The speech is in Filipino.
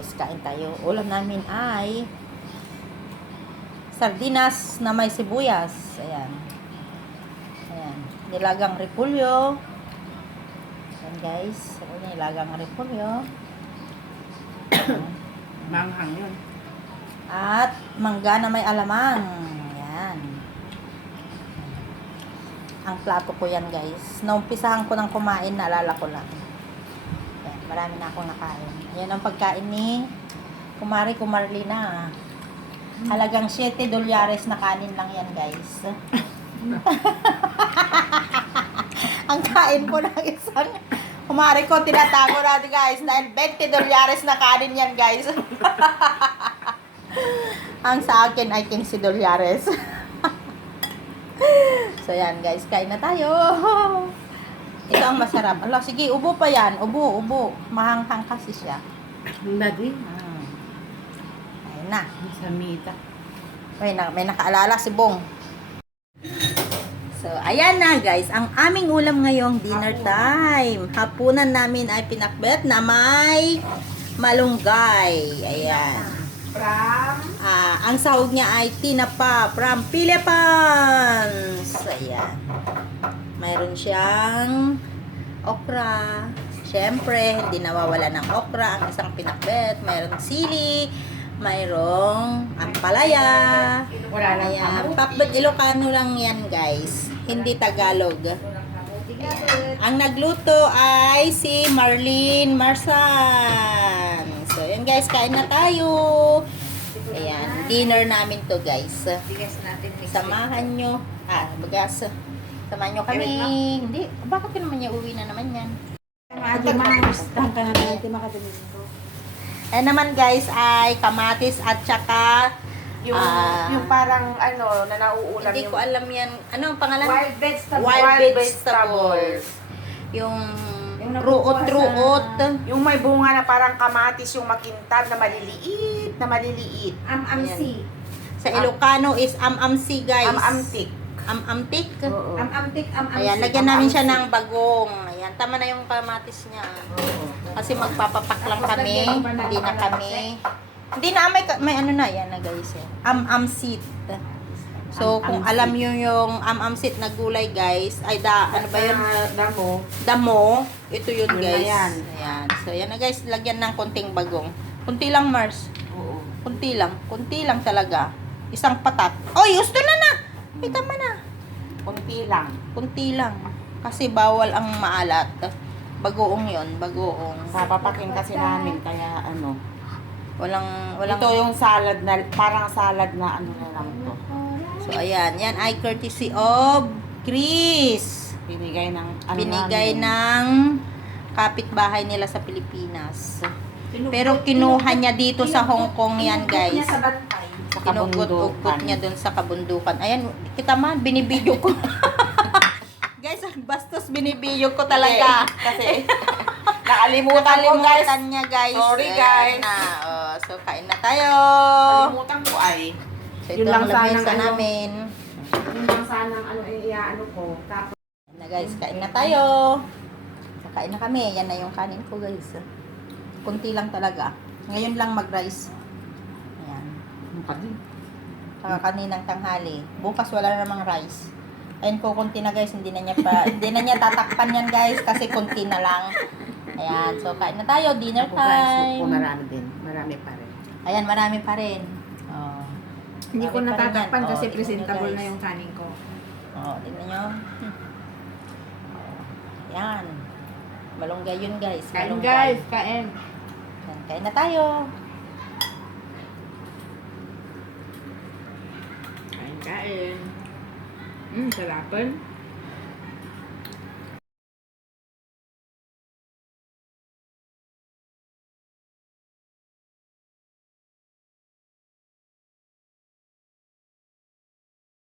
guys, kain tayo. Ulam namin ay sardinas na may sibuyas. Ayan. Ayan. Nilagang repulyo. Ayan guys. Nilagang repulyo. Manghang yun. At mangga na may alamang. Ayan. Ang plato ko yan guys. Naumpisahan ko ng kumain, naalala ko lang. Marami na akong nakain. Ayan ang pagkain ni Kumari Kumarlina. Halagang 7 dolyares na kanin lang yan guys. ang kain ko ng isang Kumari ko, tinatago natin guys dahil 20 dolyares na kanin yan guys. ang sa akin ay 15 dolyares. so yan guys, kain na tayo. Ito ang masarap. Ala, sige, ubo pa yan. Ubo, ubo. Mahanghang kasi siya. Nadi. Mm. Ayun na. Sa mita. May, na, may nakaalala si Bong. So, ayan na guys. Ang aming ulam ngayong dinner time. Hapunan namin ay pinakbet na may malunggay. Ayan. From? Ah, ang sahog niya ay tinapa from Philippines. Ayan. Mayroon siyang okra. Siyempre, hindi nawawala ng okra ang isang pinakbet. Mayroong sili. Mayroong ampalaya. Ayan. Pakbet Ilocano lang yan, guys. Hindi Tagalog. Ang nagluto ay si Marlene Marsan. So, yun guys, kain na tayo. Ayan, dinner namin to guys. Samahan nyo. Ah, bagas. Samahan nyo kami. Hindi, bakit yun naman niya uwi na naman yan? Adi Mars. Tahan ka na tayo. Di makadinig ko. Ayan naman guys ay kamatis at saka Yung, Ah. yung parang ano, na nauulam hindi yung ko alam yan. Ano ang pangalan? wild vegetables. Wild vegetables. Yung Yung nakukuha ruot-ruot. Yung may bunga na parang kamatis, yung makintab na maliliit, na maliliit. Am-amsi. Sa Ilocano is am-amsi guys. Am-amtik. Am-amtik. Oo. Am-amtik, am-amsi. Ayan, lagyan namin siya ng bagong. Ayan, tama na yung kamatis niya. Kasi magpapapak lang kami. Hindi na kami. Hindi na, may, may ano na, yan na guys. eh. Am-amsit. So, kung alam nyo yung am-amsit na gulay guys, ay da, ano ba yun? Damo. Damo. Ito yun guys. yan. Ayan. So, yan na guys, lagyan ng konting bagong. Kunti lang, Mars. Oo. Kunti lang. Kunti lang talaga. Isang patat. Oy, gusto na na! Ay, tama na. Kunti lang. Kunti lang. Kasi bawal ang maalat. Bagoong yon bagoong. Papapakin kasi namin, kaya ano. Walang, walang... Ito yung salad na, parang salad na ano na lang to. So, ayan. Yan ay courtesy of Chris. Binigay ng ano Binigay namin. ng kapitbahay nila sa Pilipinas. Pero kinuha niya dito sa Hong Kong yan, Tinukot niya guys. sa. Sa Kinugot-ugot niya dun sa kabundukan. Ayan, kita man, binibidyo ko. guys, ang bastos binibidyo ko talaga. Kasi nakalimutan ko guys. Nakalimutan niya, guys. Sorry, Ayan guys. Na. Oh, so, kain na tayo. Nakalimutan ko ay. So, Yun ito lang ang sanang lamesa ano. namin. Yun lang sanang ano, iaano ko. Tapos, Ayan na guys, kain na tayo. So, kain na kami. Yan na yung kanin ko guys. Kunti lang talaga. Ngayon lang mag-rice. Ayan. Ano pa din? Saka kaninang tanghali. Bukas wala na namang rice. Ayun ko, kunti na guys. Hindi na niya pa, hindi na niya tatakpan yan guys. Kasi kunti na lang. Ayan. So, kain na tayo. Dinner Ako guys, time. marami din. Marami pa rin. Ayan, marami pa rin. Oh. hindi ko Marami pa rin yan. natatakpan kasi Oh, tingnan nyo, presentable na guys. yung kanin ko. Oh, tingnan nyo. Hmm. Oh, Yan. Malunggay yun guys. Kain Malunggay. guys, kain. Kain na tayo. Kain, kain. Mm, sarapan.